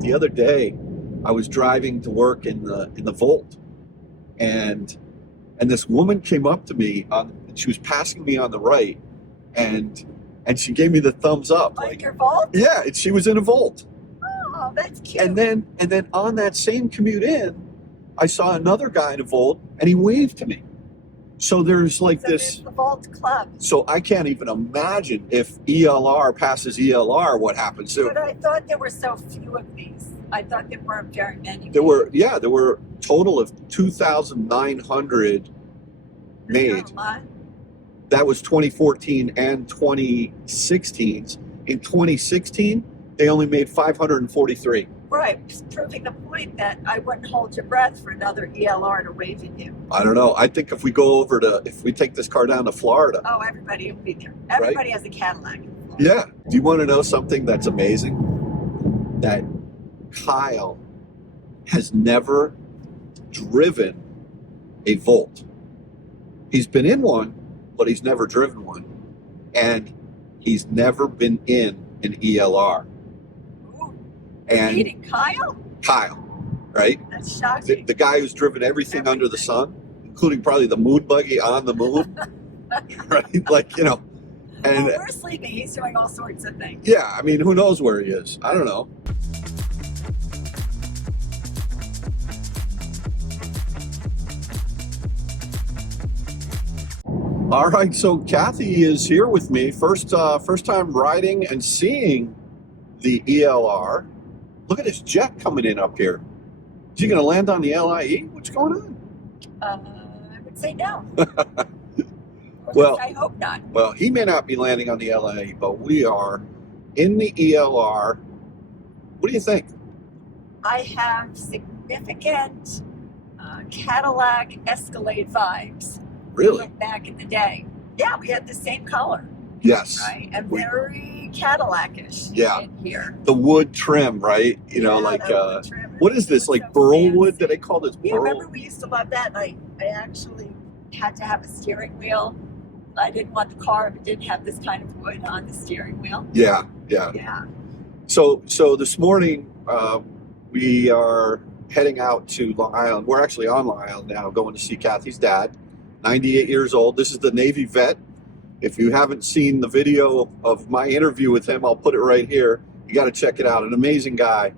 The other day, I was driving to work in the Volt, and this woman came up to me she was passing me on the right, and she gave me the thumbs up. Like your Volt? Yeah, she was in a Volt. Oh, that's cute. And then on that same commute in, I saw another guy in a Volt, and he waved to me. So there's like so this. There's the Volt Club. So I can't even imagine if ELR passes ELR, what happens soon. But I thought there were so few of these. I thought there weren't very many. There were a total of 2,900 made. That was 2014 and 2016's. In 2016, they only made 543. Right, just proving the point that I wouldn't hold your breath for another ELR to wave at you. I don't know. I think if we take this car down to Florida. Oh, everybody will be there. Everybody has a Cadillac. Yeah. Do you want to know something that's amazing? That Kyle has never driven a Volt. He's been in one, but he's never driven one. And he's never been in an ELR. And meeting Kyle? Kyle, right? That's shocking. The guy who's driven everything under the sun, including probably the moon buggy on the moon, right? Like, you know. And well, we're sleeping. He's doing all sorts of things. Yeah, I mean, who knows where he is? I don't know. All right, so Kathy is here with me. First time riding and seeing the ELR. Look at this jet coming in up here. Is he going to land on the LIE? What's going on? I would say no. Well, I hope not. Well, he may not be landing on the LIE, but we are in the ELR. What do you think? I have significant Cadillac Escalade vibes. Really? Back in the day. Yeah, we had the same color. Yes. Right? And very Cadillac-ish in here. The wood trim, right? You know, like, what is this? Like burl wood? Did they call this burl? Yeah, remember we used to love that? I actually had to have a steering wheel. I didn't want the car if it didn't have this kind of wood on the steering wheel. Yeah. So this morning, we are heading out to Long Island. We're actually on Long Island now, going to see Kathy's dad, 98 years old. This is the Navy vet. If you haven't seen the video of my interview with him, I'll put it right here. You got to check it out. An amazing guy.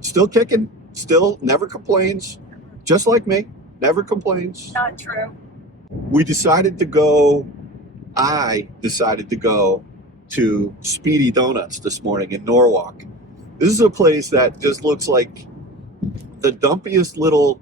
Still kicking. Still never complains. Just like me. Never complains. Not true. I decided to go to Speedy Donuts this morning in Norwalk. This is a place that just looks like the dumpiest little,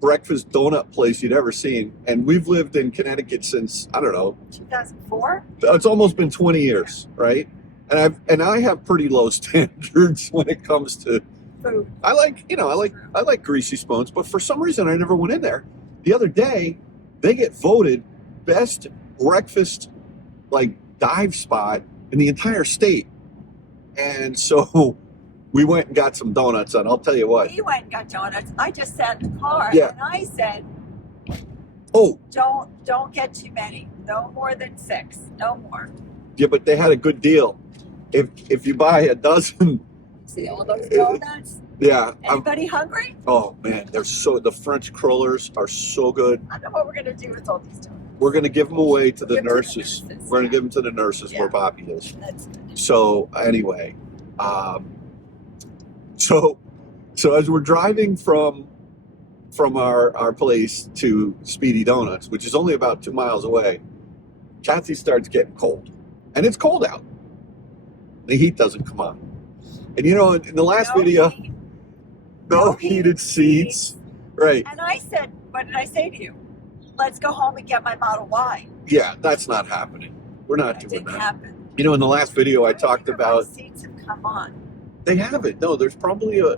breakfast donut place you'd ever seen. And we've lived in Connecticut since, I don't know, 2004. It's almost been 20 years, right? And I have pretty low standards when it comes to food. I like greasy spoons, but for some reason I never went in there. The other day, they get voted best breakfast dive spot in the entire state. And so we went and got some donuts, and I'll tell you what. We went and got donuts. I just sat in the car, Yeah. and I said, "Oh, don't get too many. No more than 6. No more." Yeah, but they had a good deal. If you buy a dozen, see all those donuts. Yeah. Anybody hungry? Oh man, the French crullers are so good. I don't know what we're gonna do with all these donuts. We're gonna give them away to the nurses. We're gonna give them to the nurses where Poppy is. That's good. So anyway, so as we're driving from our place to Speedy Donuts, which is only about 2 miles away, Kathy starts getting cold, and it's cold out. The heat doesn't come on, and in the last video, no heated seats, right? And I said, what did I say to you? Let's go home and get my Model Y. Yeah, that's not happening. We're not doing that. Didn't happen. In the last video, I talked about seats have come on. They haven't. No, there's probably a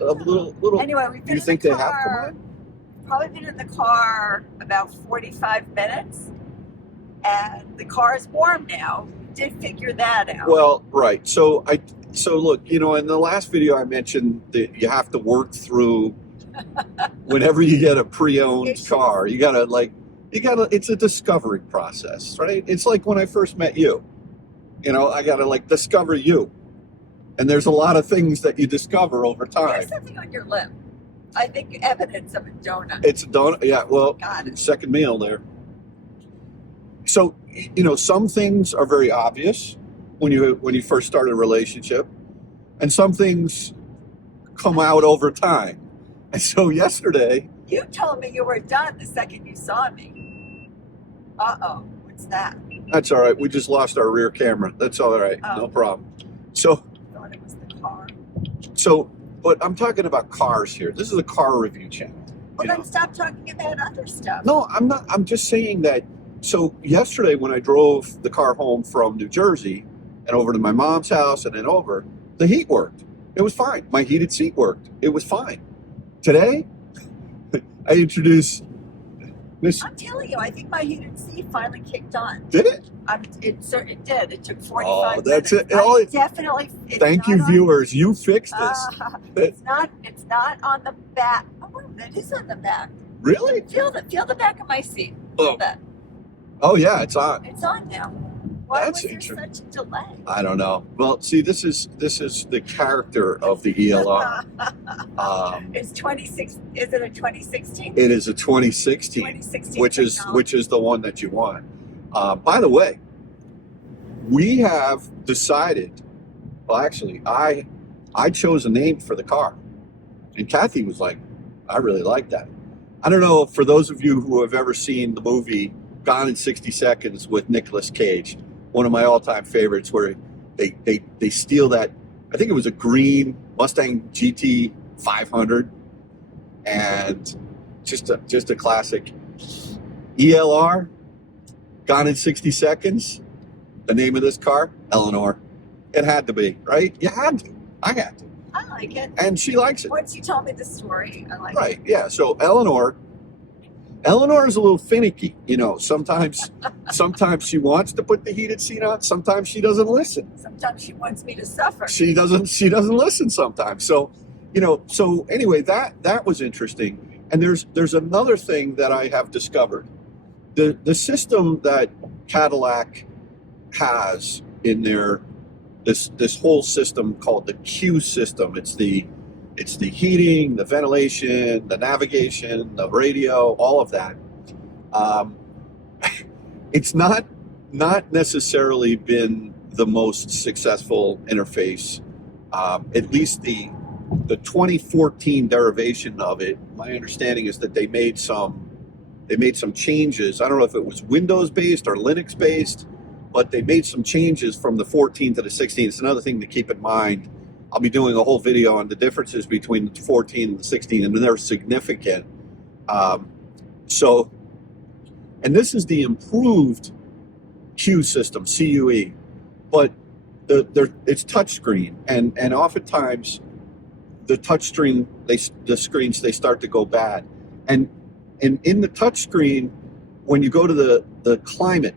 little. Anyway, we've been you think in the they have car, come on? Probably been in the car about 45 minutes, and the car is warm now. We did figure that out. Well, right. So look, in the last video I mentioned that you have to work through whenever you get a pre-owned car. You gotta it's a discovery process, right? It's like when I first met you. I gotta discover you. And there's a lot of things that you discover over time. There's something on your lip. I think evidence of a donut. It's a donut. Yeah, well, Got it. second meal there. So, some things are very obvious when you first start a relationship, and some things come out over time. And so yesterday, You told me you were done the second you saw me. Uh-oh. What's that? that's all right. We just lost our rear camera. That's all right. Oh. No problem. So, I thought it was the car. but I'm talking about cars here. This is a car review channel. Well, you know. then stop talking about other stuff. No, I'm not. I'm just saying that. So yesterday when I drove the car home from New Jersey and over to my mom's house and then over, the heat worked. It was fine. My heated seat worked. It was fine. Today, I introduced this. I'm telling you, I think my heated seat finally kicked on. Did it? It certainly did. It took 45 Oh, minutes. that's it. I definitely. Thank you, viewers. You fixed this. It's not on the back. Oh, it is on the back. Really? Feel the back of my seat. Oh. Feel that. Oh yeah, it's on. It's on now. Why That's was there interesting. such a delay? I don't know. Well, see, this is the character of the ELR. It's 26. Is it a 2016? It is a 2016. 2016. which technology. is the one that you want. By the way, we have decided. Well, actually, I chose a name for the car, and Kathy was like, "I really like that." I don't know, for those of you who have ever seen the movie Gone in 60 Seconds with Nicolas Cage, one of my all-time favorites, where they steal that. I think it was a green Mustang GT 500, and just a classic. ELR, Gone in 60 Seconds, the name of this car, Eleanor. It had to be, right? You had to. I had to. I like it. And she likes it. Once you told me the story, I like it. Right, yeah. So Eleanor is a little finicky, sometimes she wants to put the heated seat on, sometimes she doesn't listen. Sometimes she wants me to suffer. She doesn't listen sometimes. So, so anyway, that was interesting. And there's another thing that I have discovered. The system that Cadillac has in their this whole system called the Q system. It's the heating, the ventilation, the navigation, the radio, all of that. It's not necessarily been the most successful interface. At least the 2014 derivation of it, my understanding is that they made some changes. I don't know if it was Windows based or Linux based, but they made some changes from the 14 to the 16. It's another thing to keep in mind. I'll be doing a whole video on the differences between the 14 and the 16, and they're significant. And this is the improved Q system, CUE, but it's touchscreen, and oftentimes the touchscreen, the screens, they start to go bad. And in the touchscreen, when you go to the climate,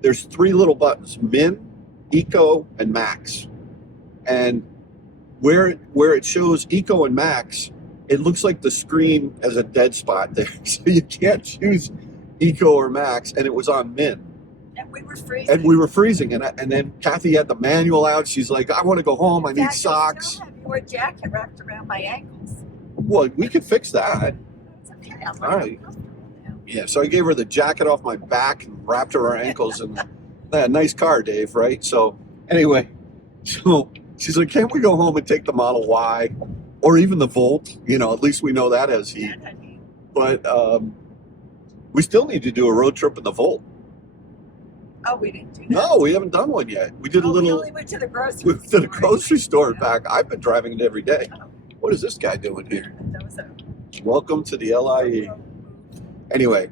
there's three little buttons: Min, Eco, and Max. And where it shows Eco and Max, it looks like the screen has a dead spot there, so you can't choose Eco or Max. And it was on Min. And we were freezing. And then Kathy had the manual out. She's like, "I want to go home. I need socks." I still have your jacket wrapped around my ankles. Well, we could fix that. It's okay. I'm All right. comfortable now. Yeah, so I gave her the jacket off my back and wrapped her ankles, and nice car, Dave, right? So anyway, so she's like, "Can't we go home and take the Model Y or even the Volt? At least we know that has heat." But we still need to do a road trip in the Volt. Oh, we didn't do that. No, we haven't done one yet. We did a We little. only went to the grocery We went to the store. grocery store and Yeah. back. I've been driving it every day. Oh. What is this guy doing here? That was a Welcome to the LIE. Anyway,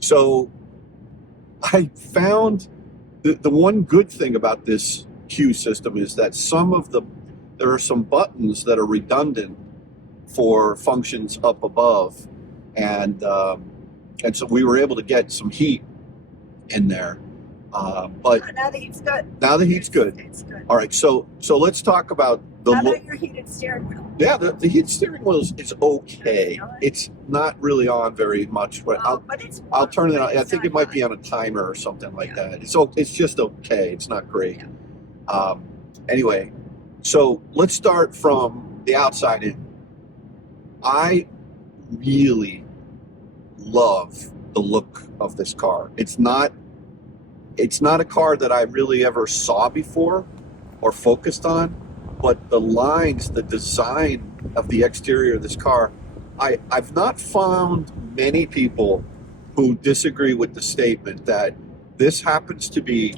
so I found the one good thing about this Q system is that there are some buttons that are redundant for functions up above, and so we were able to get some heat in there. But now the heat's good. now the heat's good. It's good. All right, so let's talk about the How look. about your heated steering wheel? Yeah, the heat steering wheel is okay. It's not really on very much, but But it's warm, I'll turn it but on. I it's think not it might hot. be on a timer or something like Yeah. that. It's just okay. It's not great. Anyway, So let's start from the outside in. I really love the look of this car. It's not a car that I really ever saw before or focused on, but the lines, the design of the exterior of this car, I've not found many people who disagree with the statement that this happens to be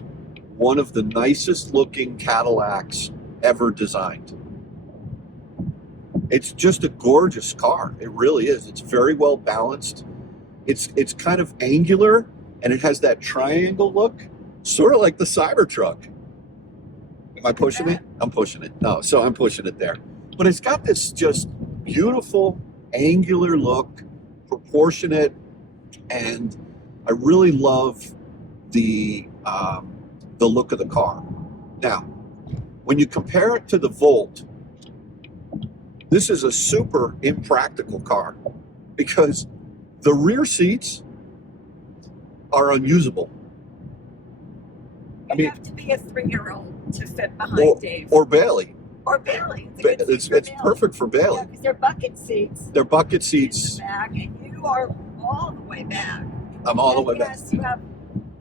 one of the nicest looking Cadillacs ever designed. It's just a gorgeous car. It really is. It's very well balanced. It's kind of angular, and it has that triangle look, sort of like the Cybertruck. Am I pushing it? I'm pushing it. No, so I'm pushing it there. But it's got this just beautiful angular look, proportionate, and I really love the look of the car. Now, when you compare it to the Volt, this is a super impractical car because the rear seats are unusable. You have to be a 3-year-old to fit behind Dave. Or Bailey. Or Bailey. It's perfect for Bailey. Yeah, because they're bucket seats. They're bucket seats. In the back, and you are all the way back. I'm all the way back. Yes, you have.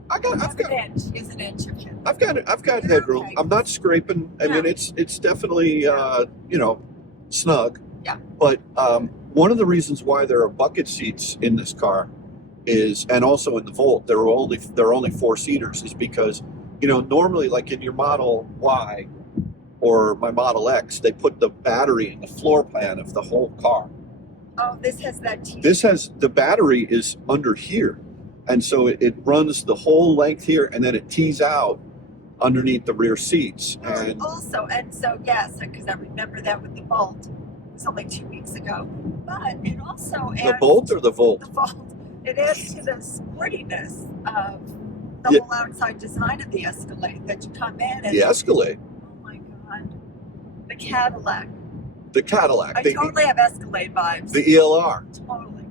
I've got an inch of headroom. I've got headroom. Okay. I'm not scraping. I mean, it's definitely snug. Yeah. But one of the reasons why there are bucket seats in this car is, and also in the Volt, there are only 4-seaters, is because normally, like in your Model Y or my Model X, they put the battery in the floor plan of the whole car. Oh, this has that T. This has, the battery is under here. And so it runs the whole length here, and then it tees out underneath the rear seats. And Yes, because I remember that with the Volt. It was only 2 weeks ago. But it also adds... The Bolt or the Volt? The Volt. It adds to the sportiness of the whole outside design of the Escalade, that you come in and... The Escalade? Oh my God. The Cadillac. The Cadillac. I totally have Escalade vibes. The ELR. Totally.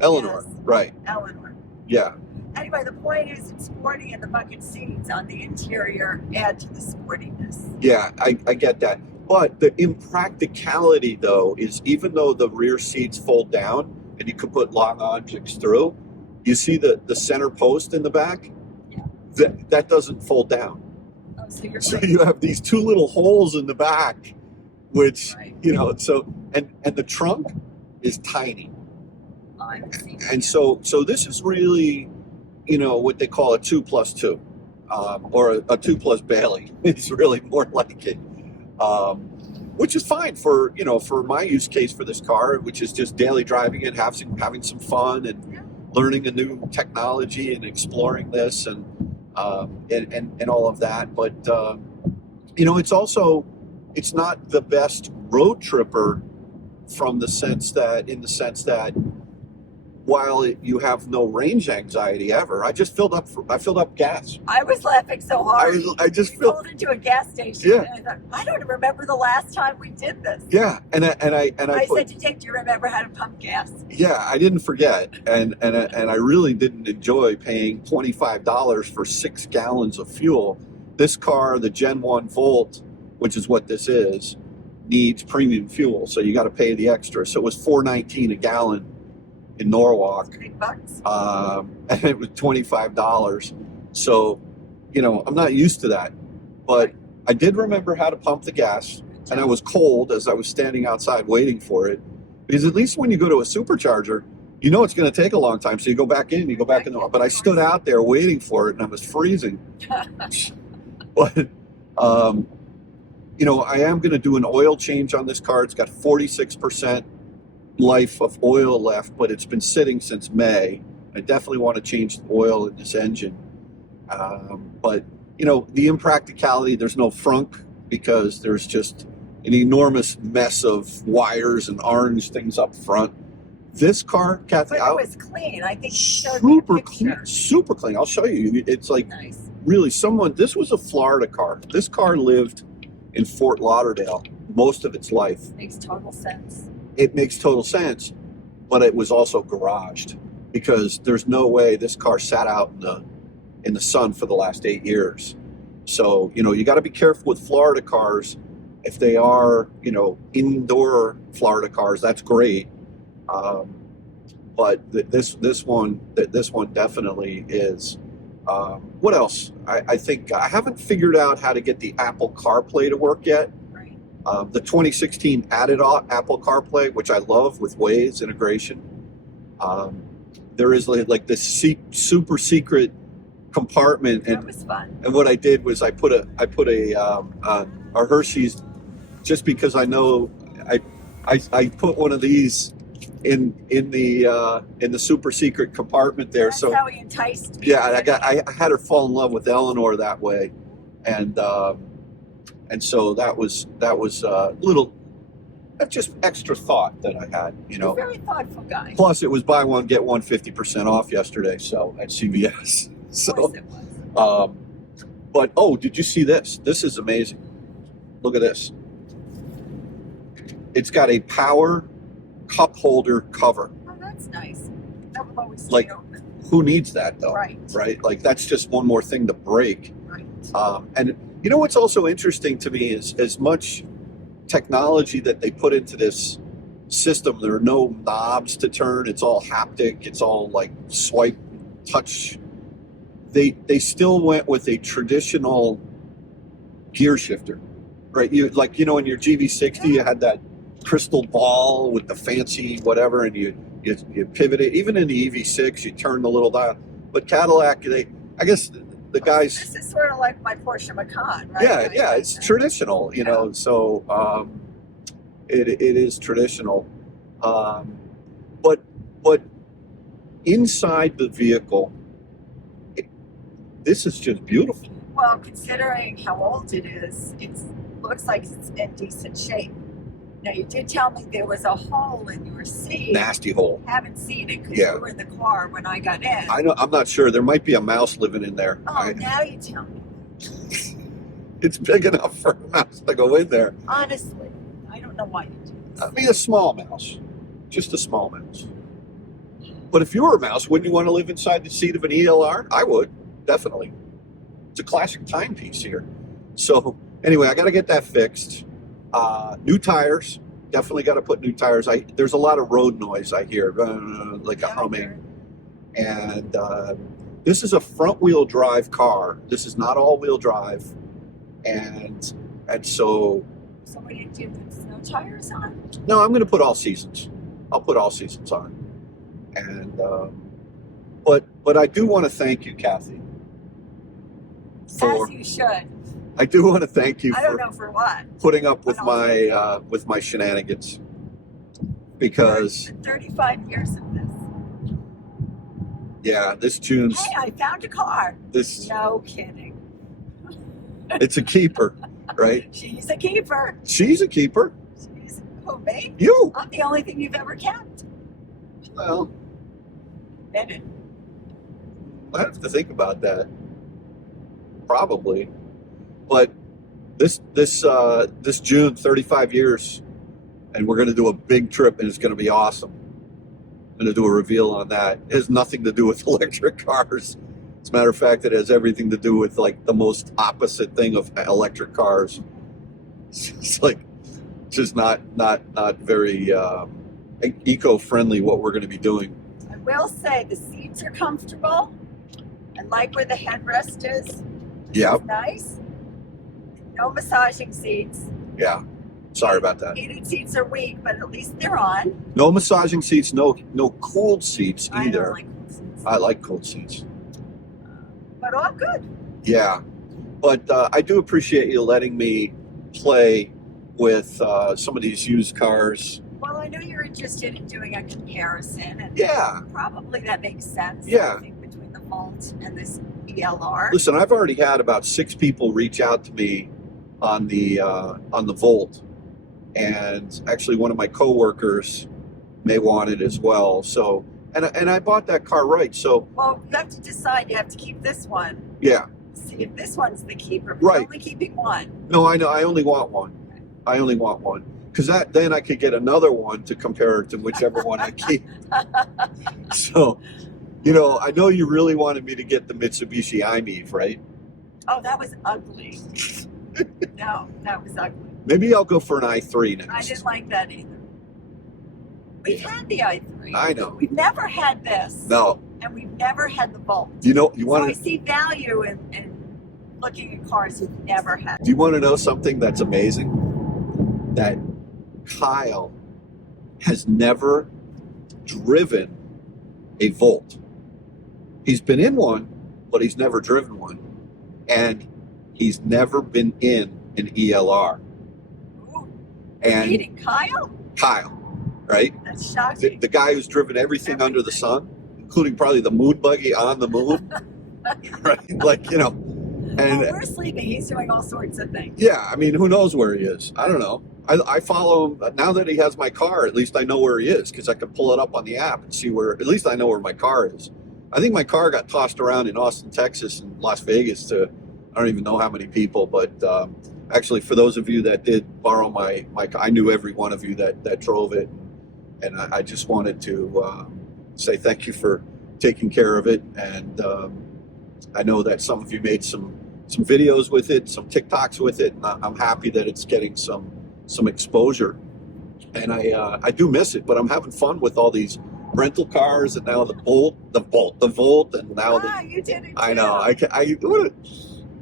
Eleanor, Yes. right. Eleanor. Yeah. Anyway, the point is it's sporty, and the bucket seats on the interior add to the sportiness. Yeah, I get that. But the impracticality, though, is even though the rear seats fold down and you could put long objects through, you see the center post in the back? Yeah. That doesn't fold down. Oh, So you have these two little holes in the back, which, right. And the trunk is tiny. And so so this is really, what they call a 2+2, or a 2+ Bailey. It's really more like it, which is fine for my use case for this car, which is just daily driving it, having some fun and learning a new technology and exploring this and all of that. But it's not the best road tripper in the sense that while you have no range anxiety ever, I filled up gas. I was laughing so hard. I just we pulled into a gas station. Yeah. And I thought, I don't remember the last time we did this. Yeah, I said to Dave, do you remember how to pump gas? Yeah, I didn't forget, and I really didn't enjoy paying $25 for 6 gallons of fuel. This car, the Gen 1 Volt, which is what this is, needs premium fuel, so you got to pay the extra. So it was $4.19 a gallon in Norwalk, Big bucks. and it was $25. So, I'm not used to that, but I did remember how to pump the gas, and I was cold as I was standing outside waiting for it, because at least when you go to a supercharger, it's going to take a long time. So you go back in, but I stood out there waiting for it, and I was freezing. But, I am going to do an oil change on this car. It's got 46% life of oil left, but it's been sitting since May. I definitely want to change the oil in this engine. But the impracticality, there's no frunk because there's just an enormous mess of wires and orange things up front. This car, Kathy, But it was clean. I think super clean, super clean. I'll show you. It's like nice. Really this was a Florida car. This car lived in Fort Lauderdale most of its life. Makes total sense. It makes total sense, but it was also garaged because there's no way this car sat out in the sun for the last 8 years. So, you got to be careful with Florida cars if they are, indoor Florida cars, that's great. But this one definitely is. What else? I think I haven't figured out how to get the Apple CarPlay to work yet. Right. The 2016 added Apple CarPlay, which I love with Waze integration. There is like this super secret compartment, That was fun. and what I did was I put a Hershey's, just because I know I put one of these in the super secret compartment there. That's So how he enticed me. yeah, I had her fall in love with Eleanor that way, and so that was a little, just extra thought that I had, He's a very thoughtful guy. Plus, it was buy one get one 50% off yesterday, so at CVS. Of course it was. But oh, did you see this? This is amazing. Look at this. It's got a power cup holder cover. Oh, that's nice. That will always stay Like, open. Who needs that though? Right. Like, that's just one more thing to break. Right. And you know what's also interesting to me is, as much technology that they put into this system, there are no knobs to turn. It's all haptic. It's all like swipe, touch. They still went with a traditional gear shifter, right? In your GV60, you had that crystal ball with the fancy whatever, and you pivot it. Even in the EV6, you turn the little dial. But Cadillac, I guess the guys. This is sort of like my Porsche Macan, right? Yeah, it's traditional, So it is traditional, but inside the vehicle, this is just beautiful. Well, considering how old it is, it looks like it's in decent shape. Now, you did tell me there was a hole in your seat. Nasty hole. Haven't seen it because Yeah. you were in the car when I got in. I know. I'm not sure. There might be a mouse living in there. Oh, now you tell me. It's big enough for a mouse to go in there. Honestly, I don't know why you do this. I mean, a small mouse, just a small mouse. But if you were a mouse, wouldn't you want to live inside the seat of an ELR? I would, definitely. It's a classic timepiece here. So anyway, I got to get that fixed. New tires, definitely got to put new tires. There's a lot of road noise I hear, like a humming. And this is a front-wheel drive car. This is not all-wheel drive, and so. So what do you do? Put snow tires on? No, I'm going to put all seasons. I'll put all seasons on, and but I do want to thank you, Kathy. As you should. I do want to thank you I don't know for what. putting up with my shenanigans, because 35 years of this. yeah, this June's Hey, I found a car. this No kidding. it's a keeper, right? She's a keeper. She's a keeper. She's who, me? You. I'm the only thing you've ever kept. Well, Bennett. I have to think about that. Probably, but this June, 35 years, and we're going to do a big trip, and it's going to be awesome. I'm going to do a reveal on that. It has nothing to do with electric cars. As a matter of fact, it has everything to do with like the most opposite thing of electric cars. It's like just not very eco-friendly what we're going to be doing. I will say the seats are comfortable. I like where the headrest is. Yeah. It's nice. No massaging seats. Yeah. Sorry about that. Heated seats are weak, but at least they're on. No massaging seats. No cooled seats I either. don't like cool seats. I like cold seats. But all good. Yeah, but I do appreciate you letting me play with some of these used cars. Well, I know you're interested in doing a comparison, and Yeah. probably that makes sense. Yeah. I think between the Volt and this ELR. Listen, I've already had about 6 people reach out to me on the Volt, and actually one of my coworkers may want it as well. So, and I bought that car right. So Well, you have to decide. You have to keep this one. yeah, See if this one's the keeper. Right. We're only keeping one. no, I know. I only want one. I only want one, because then I could get another one to compare to whichever one I keep. So, I know you really wanted me to get the Mitsubishi i-MiEV, right? Oh, that was ugly. No, that was ugly. Maybe I'll go for an i3 next. I didn't like that either. We've had the i3. I know. We've never had this. No. And we've never had the Bolt. You know, you So want I to. see value in looking at cars we've never had. Do you want to know something that's amazing? That Kyle has never driven a Volt. He's been in one, but he's never driven one. And he's never been in an ELR. Ooh, And meeting Kyle? Kyle, right? That's shocking. The guy who's driven everything under the sun, including probably the moon buggy on the moon, right? Like, you know. And well, we're sleeping. He's doing all sorts of things. yeah, I mean, who knows where he is? I don't know. I follow him. Now that he has my car, at least I know where he is because I can pull it up on the app and see where, at least I know where my car is. I think my car got tossed around in Austin, Texas and Las Vegas to, I don't even know how many people, but actually for those of you that did borrow my I knew every one of you that drove it. And I just wanted to say thank you for taking care of it. And I know that some of you made some videos with it, some TikToks with it, and I'm happy that it's getting some exposure. And I do miss it, but I'm having fun with all these rental cars, and now the Volt, and now you did it. I know.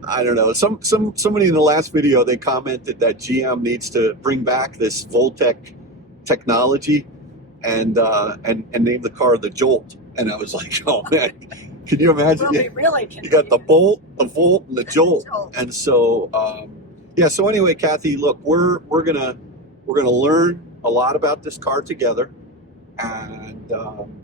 I don't know. Somebody in the last video they commented that GM needs to bring back this Voltec technology and name the car the Jolt. And I was like, oh man, can you imagine? Well, we really can. You got the Volt, and the Jolt. And so yeah. So anyway, Kathy, look, we're gonna learn a lot about this car together, and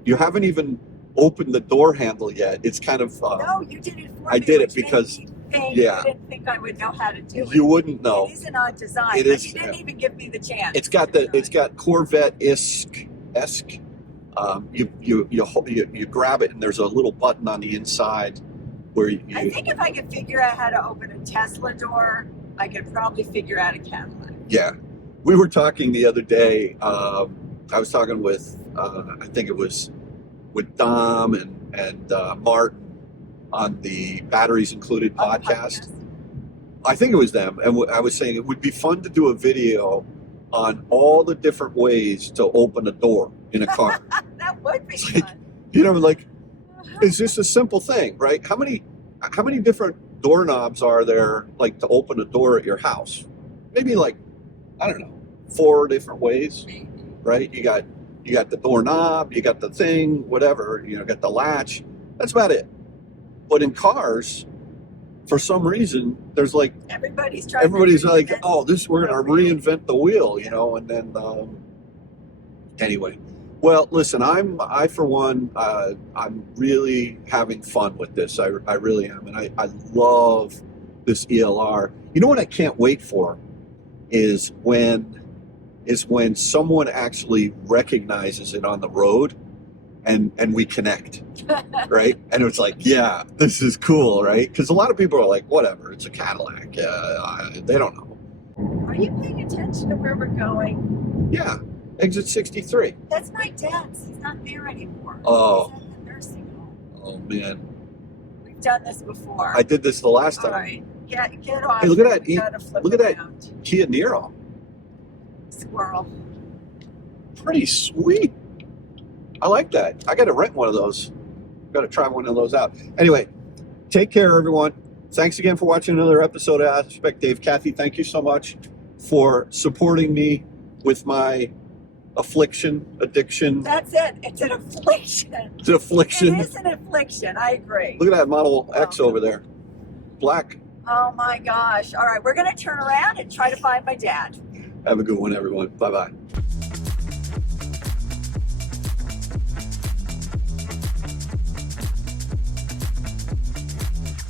you haven't even opened the door handle yet. It's kind of no, you did it for me. I did it which made because me think yeah, you didn't think I would know how to do it. you wouldn't know. It is an odd design. It but is. You didn't even give me the chance. It's got Corvette-esque. You grab it and there's a little button on the inside where I think if I could figure out how to open a Tesla door, I could probably figure out a Cadillac. Yeah, we were talking the other day. I was talking with I think it was with Dom and Martin on the Batteries Included podcast. I think it was them, and I was saying it would be fun to do a video on all the different ways to open a door in a car. That would be like, fun. You know, like it's just a simple thing, right? How many different doorknobs are there, like to open a door at your house? Maybe like, I don't know, 4 different ways, right? You got the doorknob, you got the thing, whatever, you know, got the latch. That's about it. But in cars, for some reason, there's like everybody's like, oh, we're gonna reinvent the wheel, you know, and then anyway. Well, listen, I for one, I'm really having fun with this. I really am, and I love this ELR. You know what I can't wait for is when someone actually recognizes it on the road, and we connect, right? And it's like, yeah, this is cool, right? Because a lot of people are like, whatever, it's a Cadillac. They don't know. Are you paying attention to where we're going? Yeah. Exit 63. That's my dad's. He's not there anymore. Oh. He's at the nursing home. Oh, man. We've done this before. I did this the last time. All right. Get off. Hey, look at that. You gotta flip Look at that around. Kia Niro. Squirrel. Pretty sweet. I like that. I got to rent one of those. Got to try one of those out. Anyway, take care, everyone. Thanks again for watching another episode of Aspect Dave. Kathy, thank you so much for supporting me with my addiction. That's it. It's an affliction. It's an affliction. It is an affliction. I agree. Look at that Model X over there. Black. Oh my gosh. All right, we're going to turn around and try to find my dad. Have a good one, everyone. Bye-bye.